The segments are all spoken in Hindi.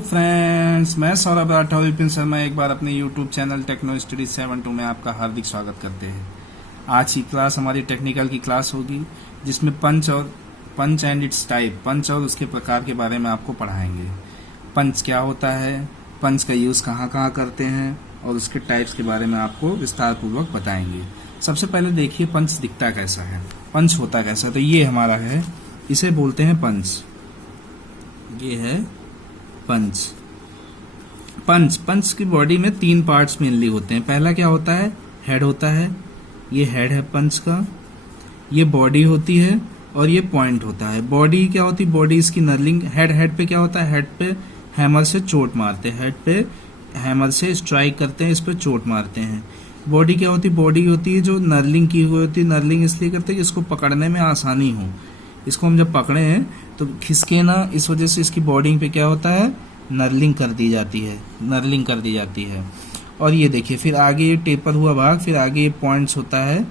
फ्रेंड्स, मैं सौरभ राठौर विपिन शर्मा एक बार अपने यूट्यूब चैनल टेक्नो स्टडी 72 में आपका हार्दिक स्वागत करते हैं। आज की क्लास हमारी टेक्निकल की क्लास होगी, जिसमें पंच एंड इट्स टाइप, पंच और उसके प्रकार के बारे में आपको पढ़ाएंगे। पंच क्या होता है, पंच का यूज़ कहाँ कहाँ करते हैं और उसके टाइप्स के बारे में आपको विस्तार पूर्वक बताएंगे। सबसे पहले देखिए पंच दिखता कैसा है, पंच होता कैसा है। तो ये हमारा है, इसे बोलते हैं पंच। ये है पंच। पंच की बॉडी में 3 पार्ट्स मेनली होते हैं। पहला क्या होता है, हेड होता है। ये हेड है पंच का। ये बॉडी होती है और ये पॉइंट होता है। बॉडी क्या होती है, बॉडी इसकी नर्लिंग। हेड पे क्या होता है, हेड पे हैमर से चोट मारते हैं, हेड पे हैमर से स्ट्राइक करते हैं, इस पे चोट मारते हैं। बॉडी क्या होती है, बॉडी होती है जो नर्लिंग की हुई होती है। नर्लिंग इसलिए करते हैं कि इसको पकड़ने में आसानी हो। इसको हम जब पकड़े हैं तो खिसके ना, इस वजह से इसकी बॉडी पे क्या होता है, नर्लिंग कर दी जाती है, नर्लिंग कर दी जाती है। और ये देखिए फिर आगे ये टेपर हुआ भाग, फिर आगे ये पॉइंट्स होता है,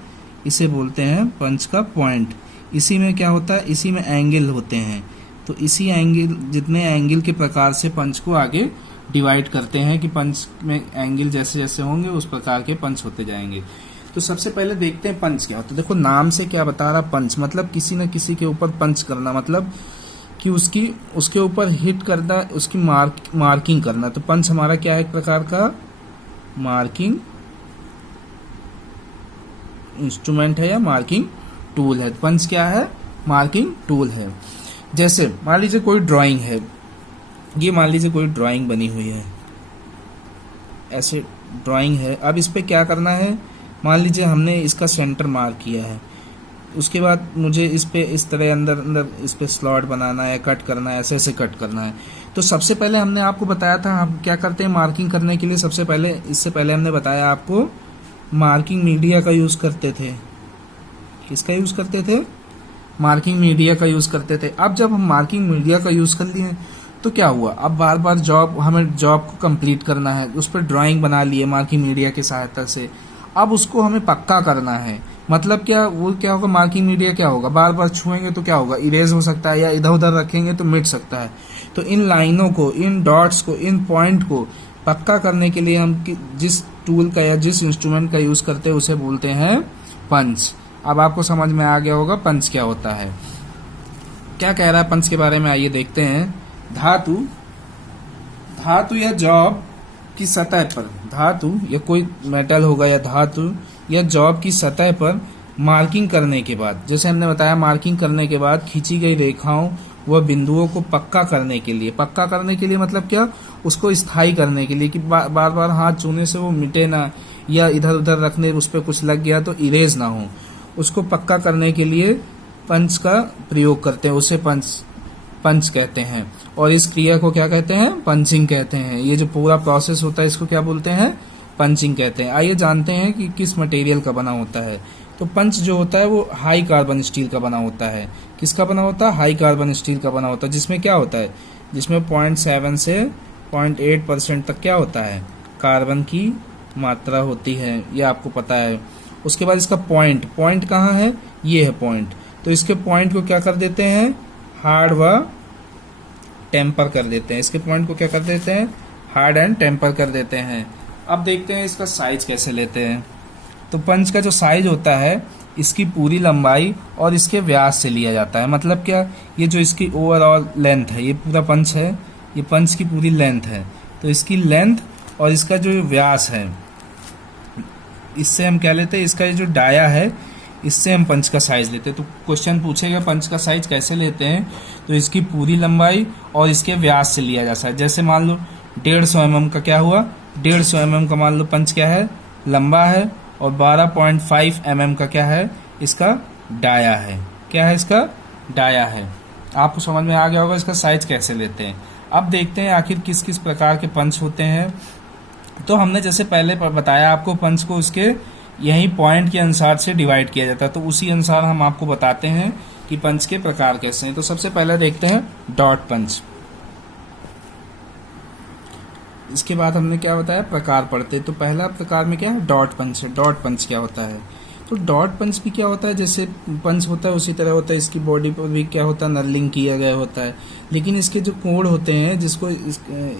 इसे बोलते हैं पंच का पॉइंट। इसी में क्या होता है, इसी में एंगल होते हैं। तो इसी एंगल, जितने एंगल के प्रकार से पंच को आगे डिवाइड करते हैं कि पंच में एंगल जैसे जैसे होंगे उस प्रकार के पंच होते जाएंगे। तो सबसे पहले देखते हैं पंच क्या होता है। देखो नाम से क्या बता रहा, पंच मतलब किसी न किसी के ऊपर पंच करना, मतलब कि उसके ऊपर हिट करना, उसकी मार्किंग करना। तो पंच हमारा क्या है, एक प्रकार का मार्किंग इंस्ट्रूमेंट है या मार्किंग टूल है। पंच क्या है, मार्किंग टूल है। जैसे मान लीजिए कोई ड्राइंग है, ये मान लीजिए कोई ड्राइंग बनी हुई है, ऐसे ड्राइंग है। अब इस पे क्या करना है, मान लीजिए हमने इसका सेंटर मार्क किया है, उसके बाद मुझे इस पे इस तरह अंदर इस पे स्लॉट बनाना है, कट करना है, ऐसे ऐसे कट करना है। तो सबसे पहले हमने आपको बताया था हम क्या करते हैं मार्किंग करने के लिए। सबसे पहले, इससे पहले हमने बताया आपको, मार्किंग मीडिया का यूज करते थे। किसका यूज करते थे, मार्किंग मीडिया का यूज करते थे। अब जब हम मार्किंग मीडिया का यूज कर लिए तो क्या हुआ, अब बार बार हमें जॉब को कंप्लीट करना है, उस पर ड्राइंग बना लिए मार्किंग मीडिया की सहायता से। अब उसको हमें पक्का करना है, मतलब क्या, वो क्या होगा, मार्किंग मीडिया क्या होगा, बार बार छुएंगे तो क्या होगा, इरेज हो सकता है, या इधर उधर रखेंगे तो मिट सकता है। तो इन लाइनों को, इन डॉट्स को, इन पॉइंट को पक्का करने के लिए हम जिस टूल का या जिस इंस्ट्रूमेंट का यूज करते हैं उसे बोलते हैं पंच। अब आपको समझ में आ गया होगा पंच क्या होता है। क्या कह रहा है पंच के बारे में, आइए देखते हैं। धातु या जॉब की सतह पर, धातु या कोई मेटल होगा या धातु या जॉब की सतह पर मार्किंग करने के बाद, जैसे हमने बताया, मार्किंग करने के बाद खींची गई रेखाओं व बिंदुओं को पक्का करने के लिए, पक्का करने के लिए मतलब क्या, उसको स्थायी करने के लिए कि बार बार हाथ छूने से वो मिटे ना, या इधर उधर रखने उस पर कुछ लग गया तो इरेज ना हो, उसको पक्का करने के लिए पंच का प्रयोग करते हैं, उसे पंच कहते हैं। और इस क्रिया को क्या कहते हैं, पंचिंग कहते हैं। ये जो पूरा प्रोसेस होता है इसको क्या बोलते हैं, पंचिंग कहते हैं। आइए जानते हैं कि किस मटेरियल का बना होता है। तो पंच जो होता है वो हाई कार्बन स्टील का बना होता है। किसका बना होता है, हाई कार्बन स्टील का बना होता है। जिसमें क्या होता है, जिसमें 0.7 से 0.8% तक क्या होता है, कार्बन की मात्रा होती है, ये आपको पता है। उसके बाद इसका पॉइंट कहाँ है, ये है पॉइंट। तो इसके पॉइंट को क्या कर देते हैं, हार्ड व टेम्पर कर देते हैं। इसके पॉइंट को क्या कर देते हैं, हार्ड एंड टेम्पर कर देते हैं। अब देखते हैं इसका साइज कैसे लेते हैं। तो पंच का जो साइज होता है, इसकी पूरी लंबाई और इसके व्यास से लिया जाता है। मतलब क्या, ये जो इसकी ओवरऑल लेंथ है, ये पूरा पंच है, ये पंच की पूरी लेंथ है। तो इसकी लेंथ और इसका जो व्यास है, इससे हम क्या लेते हैं, इसका ये जो डाया है, इससे हम पंच का साइज लेते हैं। तो क्वेश्चन पूछेगा पंच का साइज कैसे लेते हैं, तो इसकी पूरी लंबाई और इसके व्यास से लिया जाता है। जैसे मान लो 150 mm का क्या हुआ, 150 mm का मान लो पंच क्या है, लंबा है, और 12.5 mm का क्या है, इसका डाया है। क्या है, इसका डाया है। आपको समझ में आ गया होगा इसका साइज कैसे लेते हैं। अब देखते हैं आखिर किस किस प्रकार के पंच होते हैं। तो हमने जैसे पहले बताया आपको, पंच को उसके यही पॉइंट के अनुसार से डिवाइड किया जाता है। तो उसी अनुसार हम आपको बताते हैं कि पंच के प्रकार कैसे हैं। तो सबसे पहले देखते हैं डॉट पंच। इसके बाद हमने क्या बताया, प्रकार पढ़ते। तो पहला प्रकार में क्या है, डॉट पंच है। डॉट पंच क्या होता है, तो डॉट पंच भी क्या होता है, जैसे पंच होता है उसी तरह होता है, इसकी बॉडी पर भी क्या होता है, नर्लिंग किया गया होता है, लेकिन इसके जो कोण होते हैं,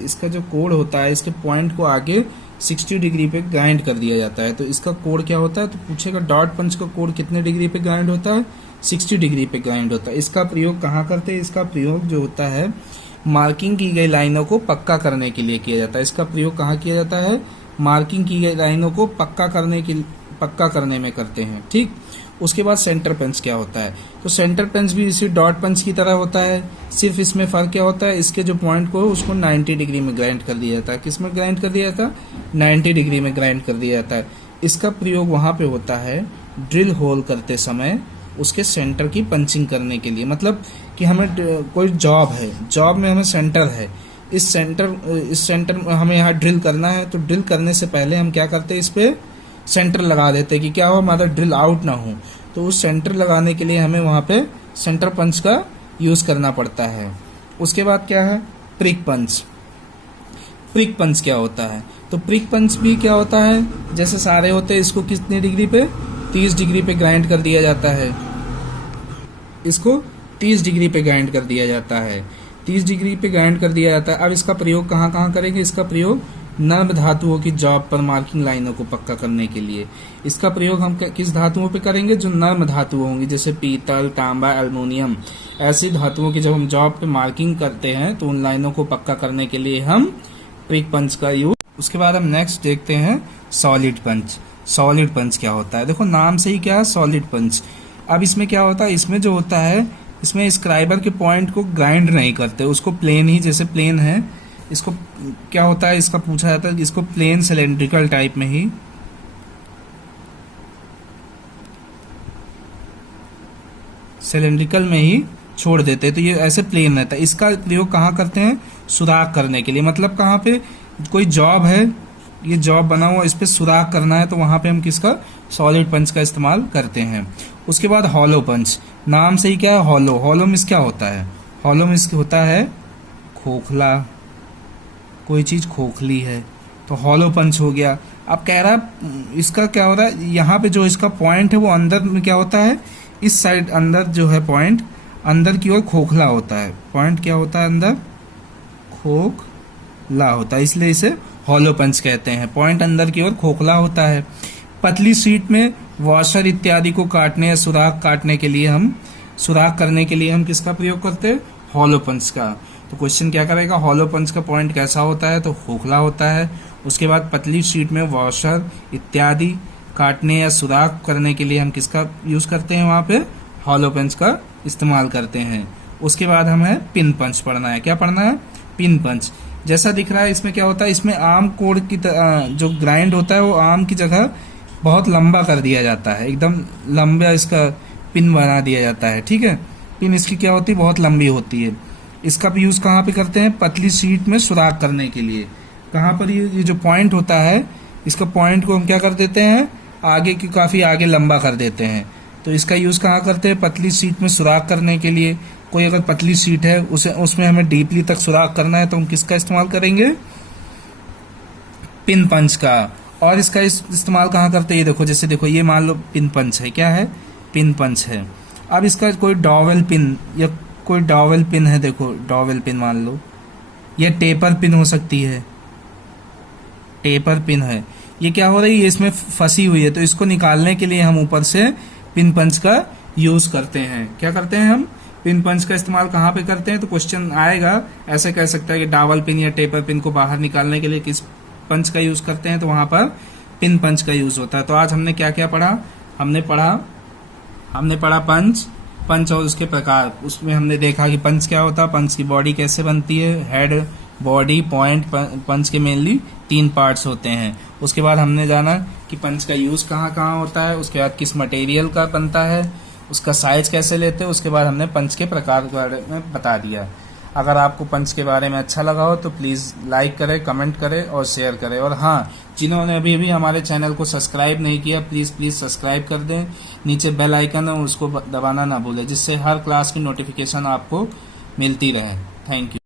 इसका जो कोण होता है, इसके पॉइंट को आगे 60 डिग्री पे ग्राइंड कर दिया जाता है। तो इसका कोण क्या होता है, तो पूछेगा डॉट पंच का कोण कितने डिग्री पे ग्राइंड होता है, 60 डिग्री पे ग्राइंड होता है। इसका प्रयोग कहाँ करते हैं, इसका प्रयोग जो होता है मार्किंग की गई लाइनों को पक्का करने के लिए किया जाता है। इसका प्रयोग कहाँ किया जाता है, मार्किंग की गई लाइनों को पक्का करने में करते हैं, ठीक। उसके बाद सेंटर पंच क्या होता है, तो सेंटर पंच भी इसी डॉट पंच की तरह होता है, सिर्फ इसमें फर्क क्या होता है, इसके जो पॉइंट को उसको 90 डिग्री में ग्राइंड कर दिया जाता है। किस में ग्राइंड कर दिया जाता है, 90 डिग्री में ग्राइंड कर दिया जाता है। इसका प्रयोग वहां पे होता है ड्रिल होल करते समय उसके सेंटर की पंचिंग करने के लिए। मतलब कि हमें कोई जॉब है, जॉब में हमें सेंटर है, इस सेंटर में हमें यहाँ ड्रिल करना है, तो ड्रिल करने से पहले हम क्या करते हैं, इस पे सेंटर लगा देते हैं कि क्या हो, हमारा ड्रिल आउट ना हो। तो उस सेंटर लगाने के लिए हमें वहाँ पे सेंटर पंच का यूज करना पड़ता है। उसके बाद क्या है, प्रिक पंच। प्रिक पंच क्या होता है, तो प्रिक पंच भी क्या होता है, जैसे सारे होते हैं, इसको कितने डिग्री पे, 30 डिग्री पे ग्राइंड कर दिया जाता है। इसको 30 डिग्री पे ग्राइंड कर दिया जाता है, 30 डिग्री पे ग्राइंड कर दिया जाता है। अब इसका प्रयोग कहाँ कहाँ करेंगे, इसका प्रयोग नर्म धातुओं की जॉब पर मार्किंग लाइनों को पक्का करने के लिए। इसका प्रयोग हम किस धातुओं पे करेंगे, जो नर्म धातु होंगी, जैसे पीतल, तांबा, एल्युमिनियम, ऐसी धातुओं की जब हम जॉब पे मार्किंग करते हैं तो उन लाइनों को पक्का करने के लिए हम प्रिक पंच का यूज। उसके बाद हम नेक्स्ट देखते हैं सॉलिड पंच। सॉलिड पंच क्या होता है, देखो नाम से ही क्या है, सॉलिड पंच। अब इसमें क्या होता है, इसमें जो होता है, इसमें स्क्राइबर के पॉइंट को ग्राइंड नहीं करते, उसको प्लेन ही, जैसे प्लेन है, इसको क्या होता है, इसका पूछा जाता है, इसको प्लेन सिलेंड्रिकल टाइप में ही छोड़ देते हैं, तो ये ऐसे प्लेन रहता है। इसका प्रयोग कहाँ करते हैं, सुराख करने के लिए। मतलब कहाँ पे कोई जॉब है, ये जॉब बना हुआ, इस पे सुराख करना है, तो वहां पे हम किसका, सॉलिड पंच का इस्तेमाल करते हैं। उसके बाद हॉलो पंच। नाम से ही क्या है, हॉलो। हॉलो मीन्स क्या होता है, हॉलो मीन्स होता है खोखला, कोई चीज खोखली है, तो हॉलो पंच हो गया। अब कह रहा इसका क्या हो रहा है, यहाँ पे जो इसका पॉइंट है वो अंदर में क्या होता है, इस साइड अंदर जो है पॉइंट अंदर की ओर खोखला होता है। पॉइंट क्या होता है, अंदर खोखला होता है, इसलिए इसे हॉलो पंच कहते हैं। पॉइंट अंदर की ओर खोखला होता है। पतली शीट में वॉशर इत्यादि को काटने या सुराख करने के लिए हम किसका प्रयोग करते हैं, हॉलो पंच का। तो क्वेश्चन क्या करेगा, हॉलो पंच का पॉइंट कैसा होता है, तो खोखला होता है। उसके बाद पतली शीट में वॉशर इत्यादि काटने या सुराख करने के लिए हम किसका यूज करते हैं, वहां पे हॉलो पंच का इस्तेमाल करते हैं। उसके बाद हमें पिन पंच पढ़ना है। क्या पढ़ना है, पिन पंच। जैसा दिख रहा है इसमें क्या होता है, इसमें आम कोण की जो ग्राइंड होता है वो आम की जगह बहुत लंबा कर दिया जाता है, एकदम लंबा इसका पिन बना दिया जाता है, ठीक है। पिन इसकी क्या होती है, बहुत लंबी होती है। इसका भी यूज कहाँ पे करते हैं, पतली शीट में सुराख करने के लिए। कहाँ पर ये जो पॉइंट होता है, इसका पॉइंट को हम क्या कर देते हैं, आगे की काफी आगे लंबा कर देते हैं। तो इसका यूज कहाँ करते हैं, पतली शीट में सुराख करने के लिए। कोई अगर पतली शीट है उसमें हमें डीपली तक सुराख करना है तो हम किसका इस्तेमाल करेंगे, पिन पंच का। और इसका इस्तेमाल कहाँ करते हैं, ये देखो, जैसे देखो ये मान लो पिन पंच है, क्या है, पिन पंच है। अब इसका कोई डॉवेल पिन या कोई डॉवेल पिन है, देखो डॉवेल पिन मान लो, या टेपर पिन हो सकती है, टेपर पिन है, ये क्या हो रही है, इसमें फंसी हुई है, तो इसको निकालने के लिए हम ऊपर से पिन पंच का यूज करते हैं। क्या करते हैं हम, पिन पंच का इस्तेमाल कहाँ पे करते हैं, तो क्वेश्चन आएगा ऐसे कह सकता है कि डॉवेल पिन या टेपर पिन को बाहर निकालने के लिए किस पंच का यूज करते हैं, तो वहां पर पिन पंच का यूज होता है। तो आज हमने क्या क्या पढ़ा, हमने पढ़ा पंच और उसके प्रकार। उसमें हमने देखा कि पंच क्या होता है, पंच की बॉडी कैसे बनती है, हेड, बॉडी, पॉइंट। पंच के मेनली 3 पार्ट्स होते हैं। उसके बाद हमने जाना कि पंच का यूज कहाँ कहाँ होता है, उसके बाद किस मटेरियल का बनता है, उसका साइज कैसे लेते हैं। उसके बाद हमने पंच के प्रकार के बारे में बता दिया। अगर आपको पंच के बारे में अच्छा लगा हो तो प्लीज़ लाइक करें, कमेंट करें और शेयर करें। और हाँ, जिन्होंने अभी भी हमारे चैनल को सब्सक्राइब नहीं किया, प्लीज़ सब्सक्राइब कर दें। नीचे बेल आइकन है, उसको दबाना ना भूलें, जिससे हर क्लास की नोटिफिकेशन आपको मिलती रहे। Thank you.